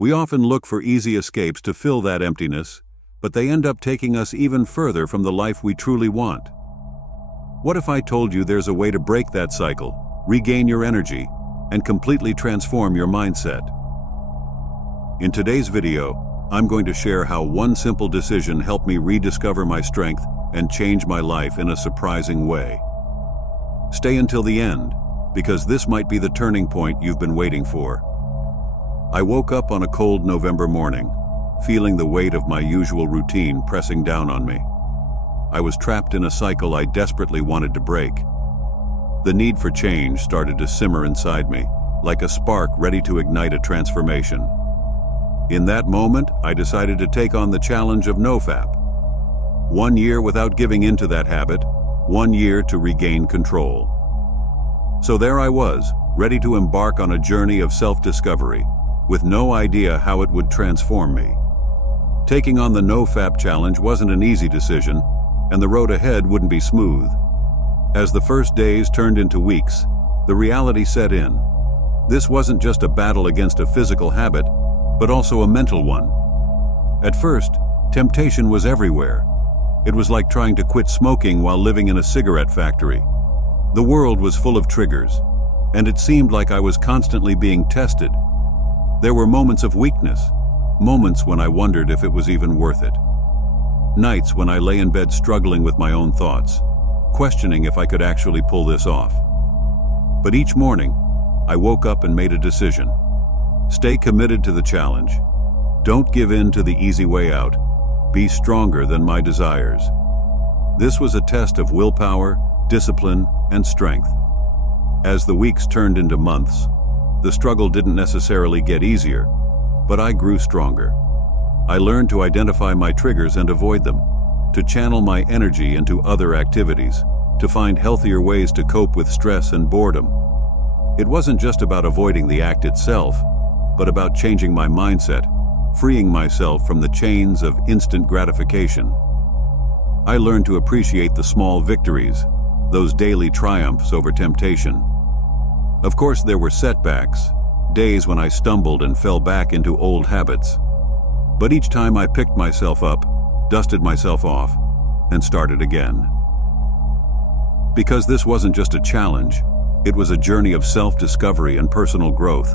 We often look for easy escapes to fill that emptiness, but they end up taking us even further from the life we truly want. What if I told you there's a way to break that cycle, regain your energy, and completely transform your mindset? In today's video, I'm going to share how one simple decision helped me rediscover my strength and change my life in a surprising way. Stay until the end, because this might be the turning point you've been waiting for. I woke up on a cold November morning, feeling the weight of my usual routine pressing down on me. I was trapped in a cycle I desperately wanted to break. The need for change started to simmer inside me, like a spark ready to ignite a transformation. In that moment, I decided to take on the challenge of NoFap. 1 year without giving in to that habit, 1 year to regain control. So there I was, ready to embark on a journey of self-discovery, with no idea how it would transform me. Taking on the NoFap challenge wasn't an easy decision, and the road ahead wouldn't be smooth. As the first days turned into weeks, the reality set in. This wasn't just a battle against a physical habit, but also a mental one. At first, temptation was everywhere. It was like trying to quit smoking while living in a cigarette factory. The world was full of triggers, and it seemed like I was constantly being tested. There were moments of weakness, moments when I wondered if it was even worth it. Nights when I lay in bed struggling with my own thoughts, questioning if I could actually pull this off. But each morning, I woke up and made a decision. Stay committed to the challenge. Don't give in to the easy way out. Be stronger than my desires. This was a test of willpower, discipline, and strength. As the weeks turned into months, the struggle didn't necessarily get easier, but I grew stronger. I learned to identify my triggers and avoid them, to channel my energy into other activities, to find healthier ways to cope with stress and boredom. It wasn't just about avoiding the act itself, but about changing my mindset, freeing myself from the chains of instant gratification. I learned to appreciate the small victories, those daily triumphs over temptation. Of course, there were setbacks, days when I stumbled and fell back into old habits. But each time I picked myself up, dusted myself off, and started again. Because this wasn't just a challenge, it was a journey of self-discovery and personal growth,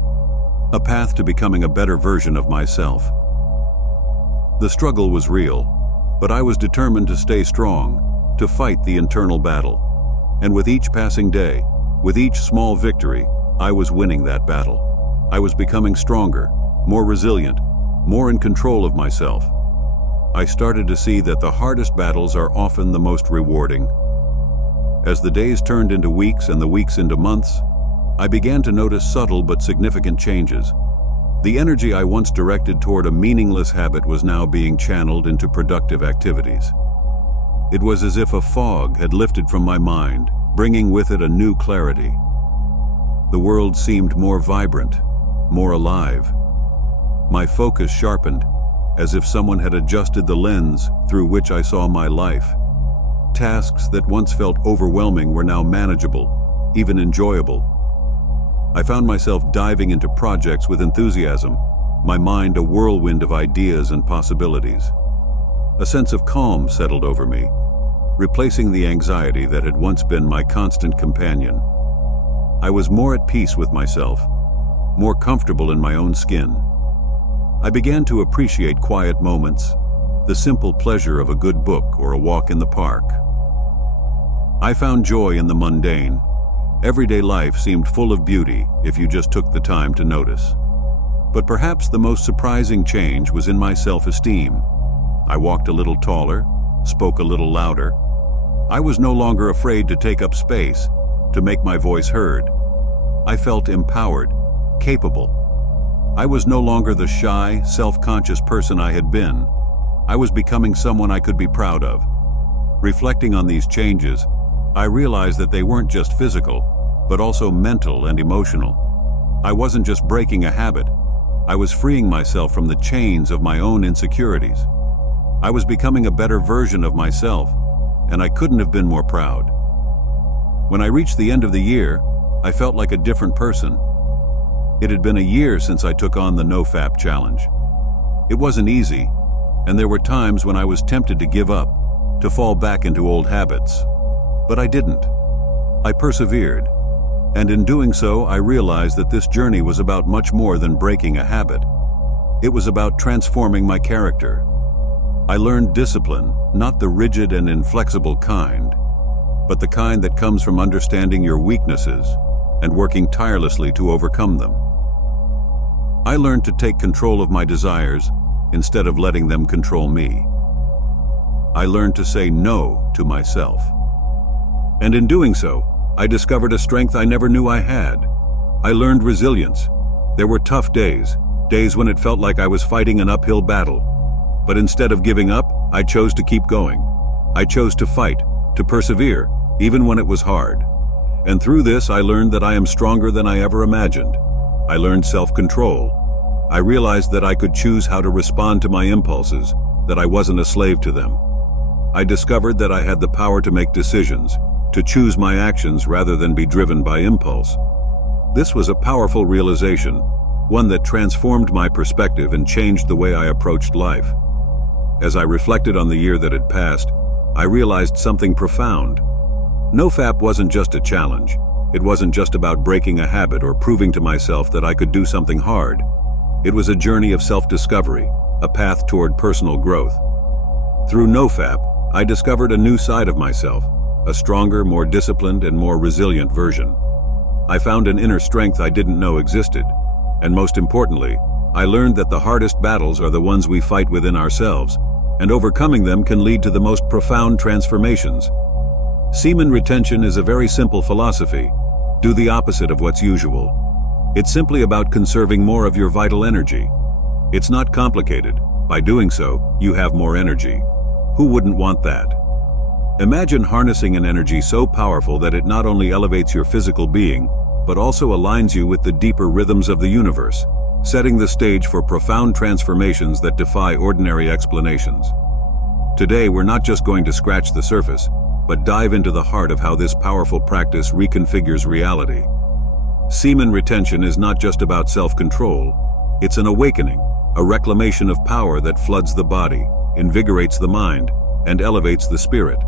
a path to becoming a better version of myself. The struggle was real, but I was determined to stay strong, to fight the internal battle. And with each passing day, with each small victory, I was winning that battle. I was becoming stronger, more resilient, more in control of myself. I started to see that the hardest battles are often the most rewarding. As the days turned into weeks and the weeks into months, I began to notice subtle but significant changes. The energy I once directed toward a meaningless habit was now being channeled into productive activities. It was as if a fog had lifted from my mind, bringing with it a new clarity. The world seemed more vibrant, more alive. My focus sharpened, as if someone had adjusted the lens through which I saw my life. Tasks that once felt overwhelming were now manageable, even enjoyable. I found myself diving into projects with enthusiasm, my mind a whirlwind of ideas and possibilities. A sense of calm settled over me, replacing the anxiety that had once been my constant companion. I was more at peace with myself, more comfortable in my own skin. I began to appreciate quiet moments, the simple pleasure of a good book or a walk in the park. I found joy in the mundane. Everyday life seemed full of beauty if you just took the time to notice. But perhaps the most surprising change was in my self-esteem. I walked a little taller, spoke a little louder. I was no longer afraid to take up space, to make my voice heard. I felt empowered, capable. I was no longer the shy, self-conscious person I had been. I was becoming someone I could be proud of. Reflecting on these changes, I realized that they weren't just physical, but also mental and emotional. I wasn't just breaking a habit. I was freeing myself from the chains of my own insecurities. I was becoming a better version of myself, and I couldn't have been more proud. When I reached the end of the year, I felt like a different person. It had been a year since I took on the NoFap challenge. It wasn't easy, and there were times when I was tempted to give up, to fall back into old habits. But I didn't. I persevered, and in doing so, I realized that this journey was about much more than breaking a habit. It was about transforming my character. I learned discipline, not the rigid and inflexible kind, but the kind that comes from understanding your weaknesses and working tirelessly to overcome them. I learned to take control of my desires instead of letting them control me. I learned to say no to myself. And in doing so, I discovered a strength I never knew I had. I learned resilience. There were tough days when it felt like I was fighting an uphill battle. But instead of giving up, I chose to keep going. I chose to fight, to persevere, even when it was hard. And through this, I learned that I am stronger than I ever imagined. I learned self-control. I realized that I could choose how to respond to my impulses, that I wasn't a slave to them. I discovered that I had the power to make decisions, to choose my actions rather than be driven by impulse. This was a powerful realization, one that transformed my perspective and changed the way I approached life. As I reflected on the year that had passed, I realized something profound. NoFap wasn't just a challenge. It wasn't just about breaking a habit or proving to myself that I could do something hard. It was a journey of self-discovery, a path toward personal growth. Through NoFap, I discovered a new side of myself, a stronger, more disciplined, and more resilient version. I found an inner strength I didn't know existed, and most importantly, I learned that the hardest battles are the ones we fight within ourselves, and overcoming them can lead to the most profound transformations. Semen retention is a very simple philosophy. Do the opposite of what's usual. It's simply about conserving more of your vital energy. It's not complicated. By doing so, you have more energy. Who wouldn't want that? Imagine harnessing an energy so powerful that it not only elevates your physical being, but also aligns you with the deeper rhythms of the universe, setting the stage for profound transformations that defy ordinary explanations. Today, we're not just going to scratch the surface, but dive into the heart of how this powerful practice reconfigures reality. Semen retention is not just about self-control. It's an awakening, a reclamation of power that floods the body, invigorates the mind, and elevates the spirit.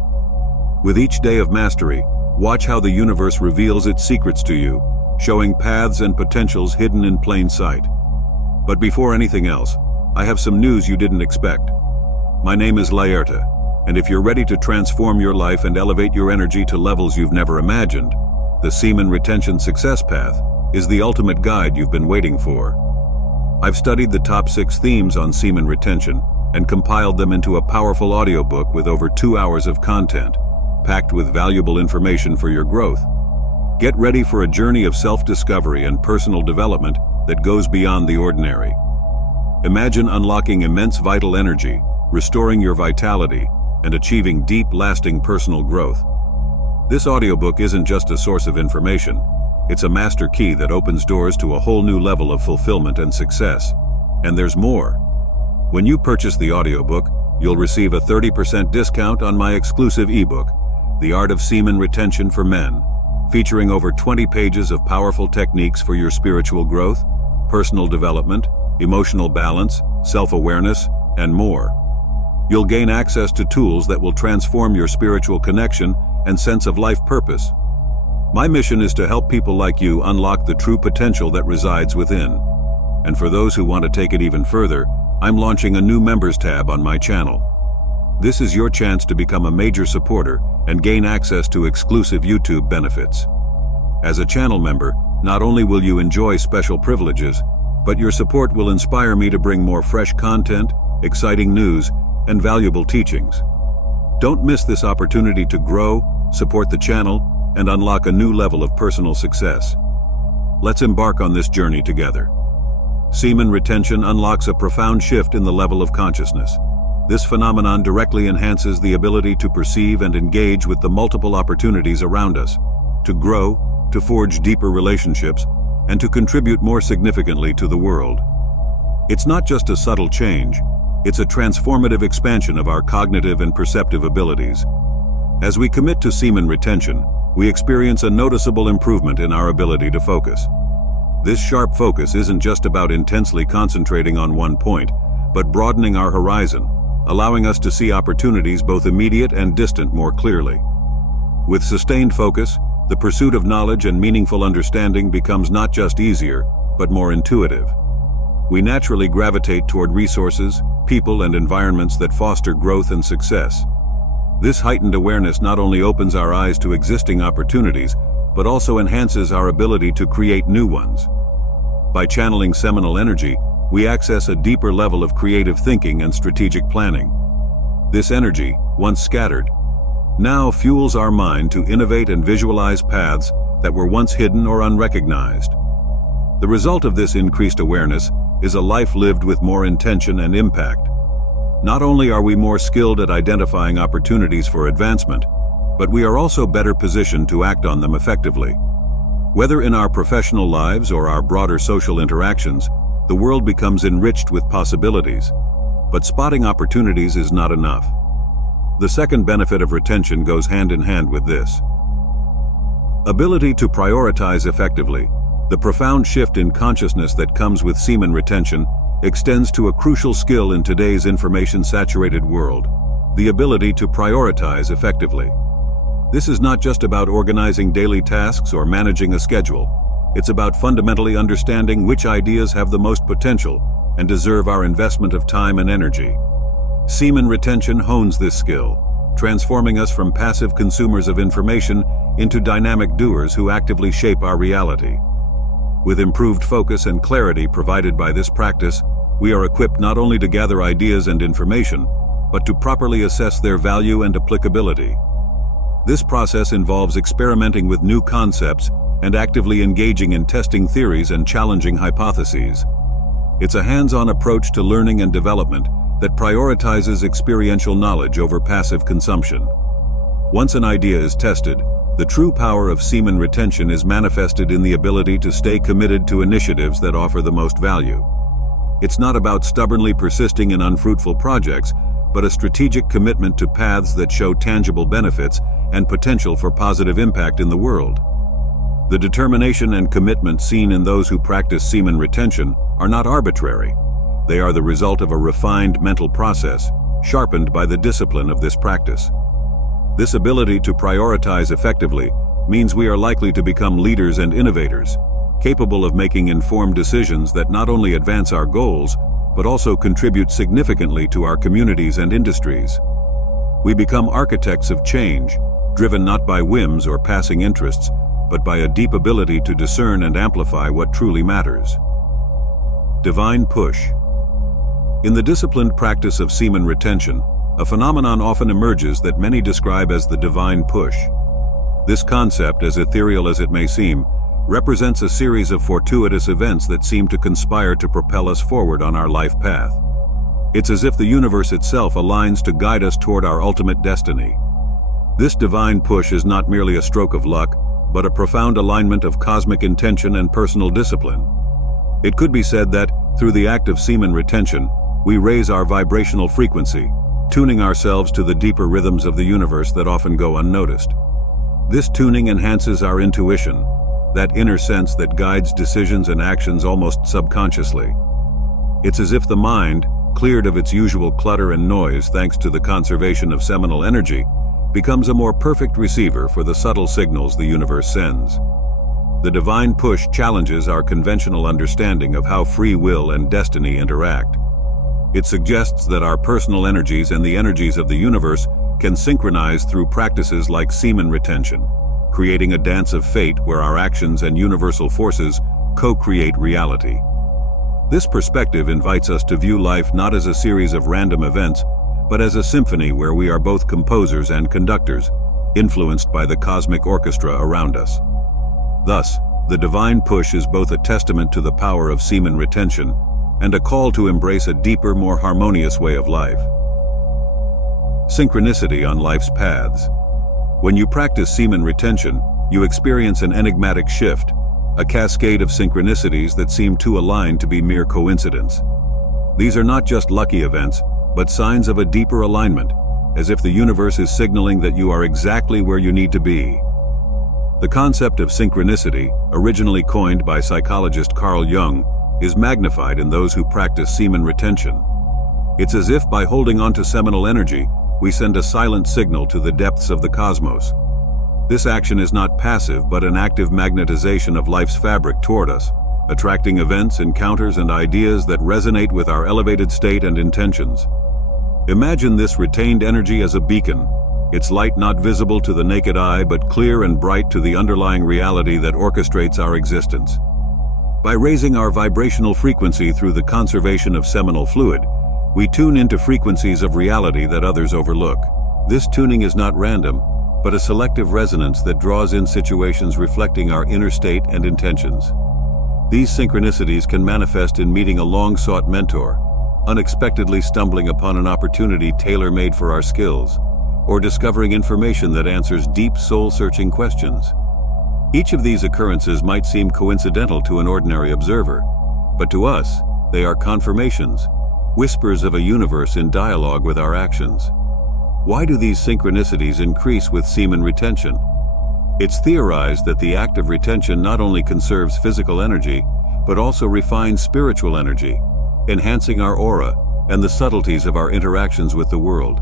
With each day of mastery, watch how the universe reveals its secrets to you, showing paths and potentials hidden in plain sight. But before anything else, I have some news you didn't expect. My name is Laerta, and if you're ready to transform your life and elevate your energy to levels you've never imagined, the Semen Retention Success Path is the ultimate guide you've been waiting for. I've studied the top 6 themes on semen retention and compiled them into a powerful audiobook with over 2 hours of content, packed with valuable information for your growth. Get ready for a journey of self-discovery and personal development that goes beyond the ordinary. Imagine unlocking immense vital energy, restoring your vitality, and achieving deep, lasting personal growth. This audiobook isn't just a source of information. It's a master key that opens doors to a whole new level of fulfillment and success. And there's more. When you purchase the audiobook, you'll receive a 30% discount on my exclusive ebook, The Art of Semen Retention for Men, featuring over 20 pages of powerful techniques for your spiritual growth, personal development, emotional balance, self-awareness, and more. You'll gain access to tools that will transform your spiritual connection and sense of life purpose. My mission is to help people like you unlock the true potential that resides within. And for those who want to take it even further, I'm launching a new members tab on my channel. This is your chance to become a major supporter and gain access to exclusive YouTube benefits. As a channel member, not only will you enjoy special privileges, but your support will inspire me to bring more fresh content, exciting news, and valuable teachings. Don't miss this opportunity to grow, support the channel, and unlock a new level of personal success. Let's embark on this journey together. Semen retention unlocks a profound shift in the level of consciousness. This phenomenon directly enhances the ability to perceive and engage with the multiple opportunities around us, to grow, to forge deeper relationships, and to contribute more significantly to the world. It's not just a subtle change. It's a transformative expansion of our cognitive and perceptive abilities. As we commit to semen retention, we experience a noticeable improvement in our ability to focus. This sharp focus isn't just about intensely concentrating on one point, but broadening our horizon, allowing us to see opportunities both immediate and distant more clearly. With sustained focus, the pursuit of knowledge and meaningful understanding becomes not just easier, but more intuitive. We naturally gravitate toward resources, people, and environments that foster growth and success. This heightened awareness not only opens our eyes to existing opportunities, but also enhances our ability to create new ones. By channeling seminal energy, we access a deeper level of creative thinking and strategic planning. This energy, once scattered, now fuels our mind to innovate and visualize paths that were once hidden or unrecognized. The result of this increased awareness is a life lived with more intention and impact. Not only are we more skilled at identifying opportunities for advancement, but we are also better positioned to act on them effectively. Whether in our professional lives or our broader social interactions, the world becomes enriched with possibilities. But spotting opportunities is not enough. The second benefit of retention goes hand in hand with this. Ability to prioritize effectively. The profound shift in consciousness that comes with semen retention extends to a crucial skill in today's information-saturated world: the ability to prioritize effectively. This is not just about organizing daily tasks or managing a schedule. It's about fundamentally understanding which ideas have the most potential and deserve our investment of time and energy. Semen retention hones this skill, transforming us from passive consumers of information into dynamic doers who actively shape our reality. With improved focus and clarity provided by this practice, we are equipped not only to gather ideas and information, but to properly assess their value and applicability. This process involves experimenting with new concepts and actively engaging in testing theories and challenging hypotheses. It's a hands-on approach to learning and development that prioritizes experiential knowledge over passive consumption. Once an idea is tested, the true power of semen retention is manifested in the ability to stay committed to initiatives that offer the most value. It's not about stubbornly persisting in unfruitful projects, but a strategic commitment to paths that show tangible benefits and potential for positive impact in the world. The determination and commitment seen in those who practice semen retention are not arbitrary. They are the result of a refined mental process, sharpened by the discipline of this practice. This ability to prioritize effectively means we are likely to become leaders and innovators, capable of making informed decisions that not only advance our goals, but also contribute significantly to our communities and industries. We become architects of change, driven not by whims or passing interests, but by a deep ability to discern and amplify what truly matters. Divine push. In the disciplined practice of semen retention, a phenomenon often emerges that many describe as the divine push. This concept, as ethereal as it may seem, represents a series of fortuitous events that seem to conspire to propel us forward on our life path. It's as if the universe itself aligns to guide us toward our ultimate destiny. This divine push is not merely a stroke of luck, but a profound alignment of cosmic intention and personal discipline. It could be said that, through the act of semen retention, we raise our vibrational frequency, tuning ourselves to the deeper rhythms of the universe that often go unnoticed. This tuning enhances our intuition, that inner sense that guides decisions and actions almost subconsciously. It's as if the mind, cleared of its usual clutter and noise thanks to the conservation of seminal energy, becomes a more perfect receiver for the subtle signals the universe sends. The divine push challenges our conventional understanding of how free will and destiny interact. It suggests that our personal energies and the energies of the universe can synchronize through practices like semen retention, creating a dance of fate where our actions and universal forces co-create reality. This perspective invites us to view life not as a series of random events, but as a symphony where we are both composers and conductors, influenced by the cosmic orchestra around us. Thus, the divine push is both a testament to the power of semen retention and a call to embrace a deeper, more harmonious way of life. Synchronicity on life's paths. When you practice semen retention, you experience an enigmatic shift, a cascade of synchronicities that seem too aligned to be mere coincidence. These are not just lucky events, but signs of a deeper alignment, as if the universe is signaling that you are exactly where you need to be. The concept of synchronicity, originally coined by psychologist Carl Jung, is magnified in those who practice semen retention. It's as if by holding onto seminal energy, we send a silent signal to the depths of the cosmos. This action is not passive but an active magnetization of life's fabric toward us, attracting events, encounters, and ideas that resonate with our elevated state and intentions. Imagine this retained energy as a beacon, its light not visible to the naked eye but clear and bright to the underlying reality that orchestrates our existence. By raising our vibrational frequency through the conservation of seminal fluid, we tune into frequencies of reality that others overlook. This tuning is not random, but a selective resonance that draws in situations reflecting our inner state and intentions. These synchronicities can manifest in meeting a long-sought mentor, unexpectedly stumbling upon an opportunity tailor-made for our skills, or discovering information that answers deep, soul-searching questions. Each of these occurrences might seem coincidental to an ordinary observer, but to us, they are confirmations, whispers of a universe in dialogue with our actions. Why do these synchronicities increase with semen retention? It's theorized that the act of retention not only conserves physical energy, but also refines spiritual energy, enhancing our aura and the subtleties of our interactions with the world.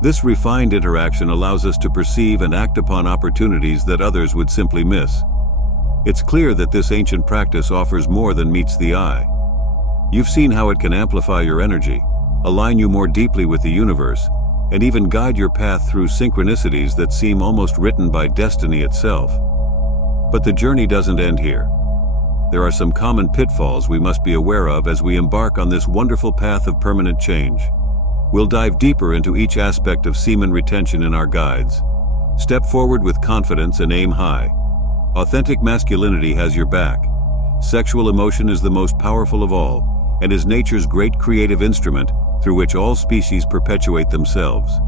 This refined interaction allows us to perceive and act upon opportunities that others would simply miss. It's clear that this ancient practice offers more than meets the eye. You've seen how it can amplify your energy, align you more deeply with the universe, and even guide your path through synchronicities that seem almost written by destiny itself. But the journey doesn't end here. There are some common pitfalls we must be aware of as we embark on this wonderful path of permanent change. We'll dive deeper into each aspect of semen retention in our guides. Step forward with confidence and aim high. Authentic masculinity has your back. Sexual emotion is the most powerful of all, and is nature's great creative instrument through which all species perpetuate themselves.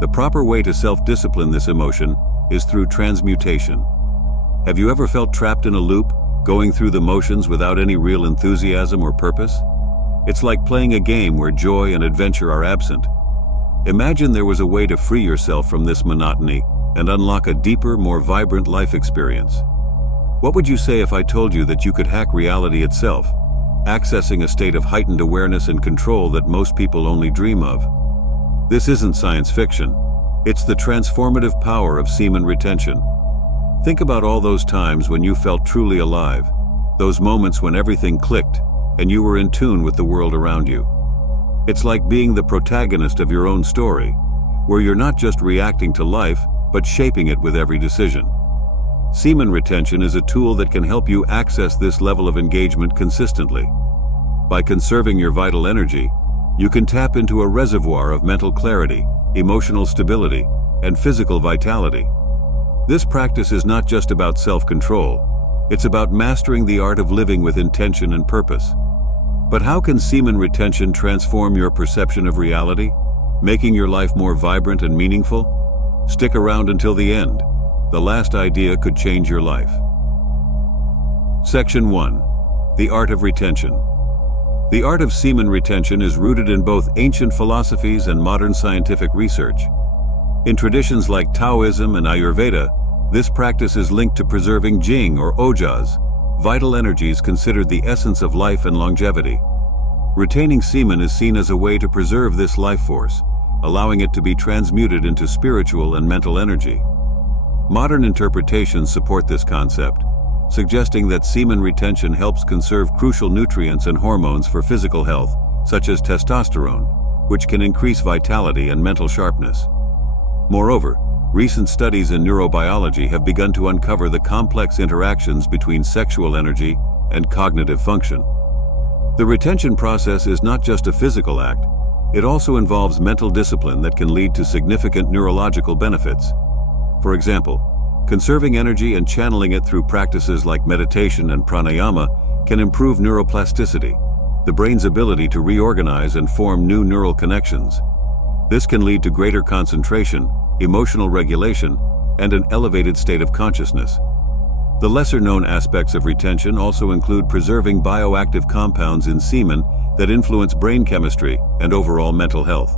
The proper way to self-discipline this emotion is through transmutation. Have you ever felt trapped in a loop, going through the motions without any real enthusiasm or purpose? It's like playing a game where joy and adventure are absent. Imagine there was a way to free yourself from this monotony and unlock a deeper, more vibrant life experience. What would you say if I told you that you could hack reality itself, accessing a state of heightened awareness and control that most people only dream of? This isn't science fiction. It's the transformative power of semen retention. Think about all those times when you felt truly alive, those moments when everything clicked and you were in tune with the world around you. It's like being the protagonist of your own story, where you're not just reacting to life, but shaping it with every decision. Semen retention is a tool that can help you access this level of engagement consistently. By conserving your vital energy, you can tap into a reservoir of mental clarity, emotional stability, and physical vitality. This practice is not just about self-control, it's about mastering the art of living with intention and purpose. But how can semen retention transform your perception of reality, making your life more vibrant and meaningful? Stick around until the end. The last idea could change your life. Section 1. The Art of Retention. The art of semen retention is rooted in both ancient philosophies and modern scientific research. In traditions like Taoism and Ayurveda, this practice is linked to preserving Jing or Ojas, vital energies considered the essence of life and longevity. Retaining semen is seen as a way to preserve this life force, allowing it to be transmuted into spiritual and mental energy. Modern interpretations support this concept, suggesting that semen retention helps conserve crucial nutrients and hormones for physical health, such as testosterone, which can increase vitality and mental sharpness. Moreover, recent studies in neurobiology have begun to uncover the complex interactions between sexual energy and cognitive function. The retention process is not just a physical act, it also involves mental discipline that can lead to significant neurological benefits. For example, conserving energy and channeling it through practices like meditation and pranayama can improve neuroplasticity, the brain's ability to reorganize and form new neural connections. This can lead to greater concentration, emotional regulation, and an elevated state of consciousness. The lesser-known aspects of retention also include preserving bioactive compounds in semen that influence brain chemistry and overall mental health.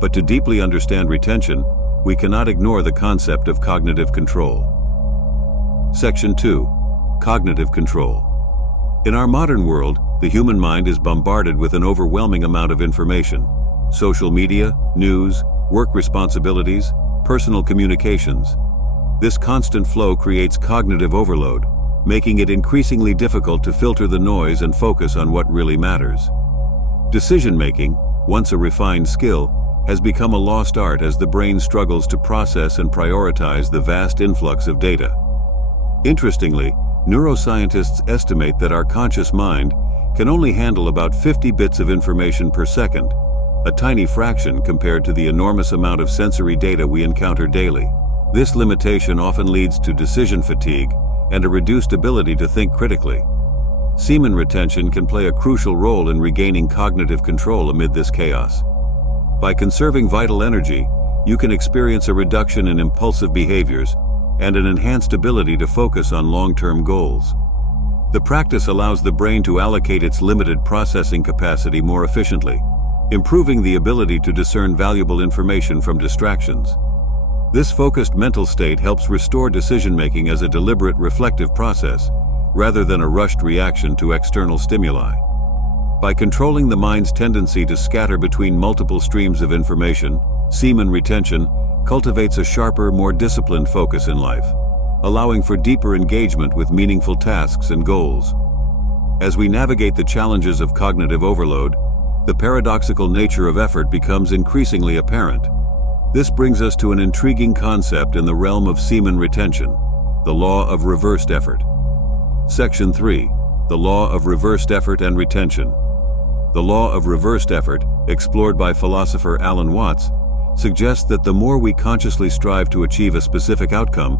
But to deeply understand retention, we cannot ignore the concept of cognitive control. Section 2. Cognitive control. In our modern world, the human mind is bombarded with an overwhelming amount of information. Social media, news, work responsibilities, personal communications. This constant flow creates cognitive overload, making it increasingly difficult to filter the noise and focus on what really matters. Decision-making, once a refined skill, has become a lost art as the brain struggles to process and prioritize the vast influx of data. Interestingly, neuroscientists estimate that our conscious mind can only handle about 50 bits of information per second, a tiny fraction compared to the enormous amount of sensory data we encounter daily. This limitation often leads to decision fatigue and a reduced ability to think critically. Semen retention can play a crucial role in regaining cognitive control amid this chaos. By conserving vital energy, you can experience a reduction in impulsive behaviors and an enhanced ability to focus on long-term goals. The practice allows the brain to allocate its limited processing capacity more efficiently, improving the ability to discern valuable information from distractions. This focused mental state helps restore decision-making as a deliberate, reflective process, rather than a rushed reaction to external stimuli. By controlling the mind's tendency to scatter between multiple streams of information, semen retention cultivates a sharper, more disciplined focus in life, allowing for deeper engagement with meaningful tasks and goals. As we navigate the challenges of cognitive overload, the paradoxical nature of effort becomes increasingly apparent. This brings us to an intriguing concept in the realm of semen retention, the law of reversed effort. Section 3. The law of reversed effort and retention. The law of reversed effort, explored by philosopher Alan Watts, suggests that the more we consciously strive to achieve a specific outcome,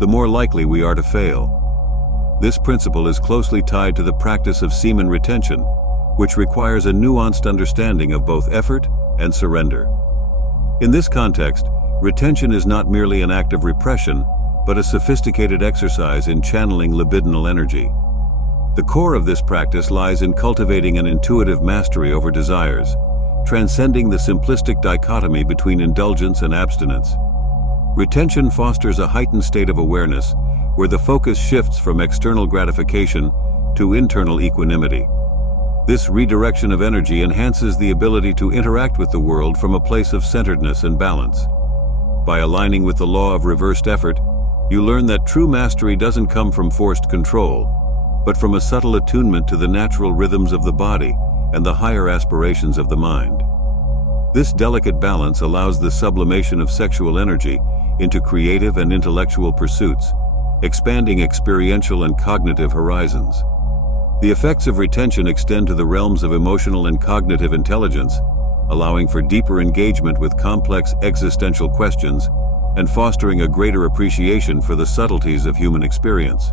the more likely we are to fail. This principle is closely tied to the practice of semen retention, which requires a nuanced understanding of both effort and surrender. In this context, retention is not merely an act of repression, but a sophisticated exercise in channeling libidinal energy. The core of this practice lies in cultivating an intuitive mastery over desires, transcending the simplistic dichotomy between indulgence and abstinence. Retention fosters a heightened state of awareness where the focus shifts from external gratification to internal equanimity. This redirection of energy enhances the ability to interact with the world from a place of centeredness and balance. By aligning with the law of reversed effort, you learn that true mastery doesn't come from forced control, but from a subtle attunement to the natural rhythms of the body and the higher aspirations of the mind. This delicate balance allows the sublimation of sexual energy into creative and intellectual pursuits, expanding experiential and cognitive horizons. The effects of retention extend to the realms of emotional and cognitive intelligence, allowing for deeper engagement with complex existential questions and fostering a greater appreciation for the subtleties of human experience.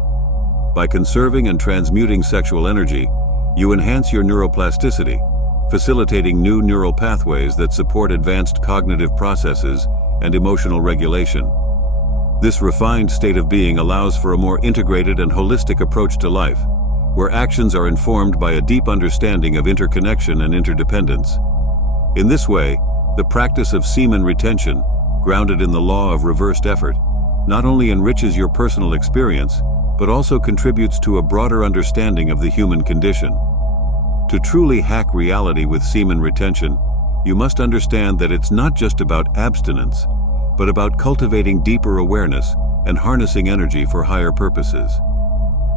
By conserving and transmuting sexual energy, you enhance your neuroplasticity, facilitating new neural pathways that support advanced cognitive processes and emotional regulation. This refined state of being allows for a more integrated and holistic approach to life, where actions are informed by a deep understanding of interconnection and interdependence. In this way, the practice of semen retention, grounded in the law of reversed effort, not only enriches your personal experience, but also contributes to a broader understanding of the human condition. To truly hack reality with semen retention, you must understand that it's not just about abstinence, but about cultivating deeper awareness and harnessing energy for higher purposes.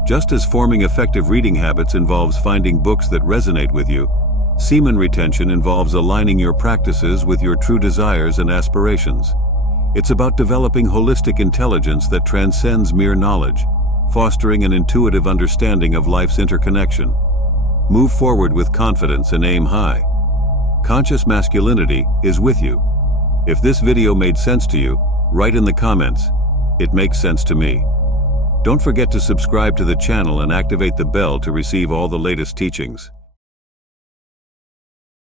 Just as forming effective reading habits involves finding books that resonate with you, semen retention involves aligning your practices with your true desires and aspirations. It's about developing holistic intelligence that transcends mere knowledge, fostering an intuitive understanding of life's interconnection. Move forward with confidence and aim high. Conscious masculinity is with you. If this video made sense to you, write in the comments, "It makes sense to me." Don't forget to subscribe to the channel and activate the bell to receive all the latest teachings.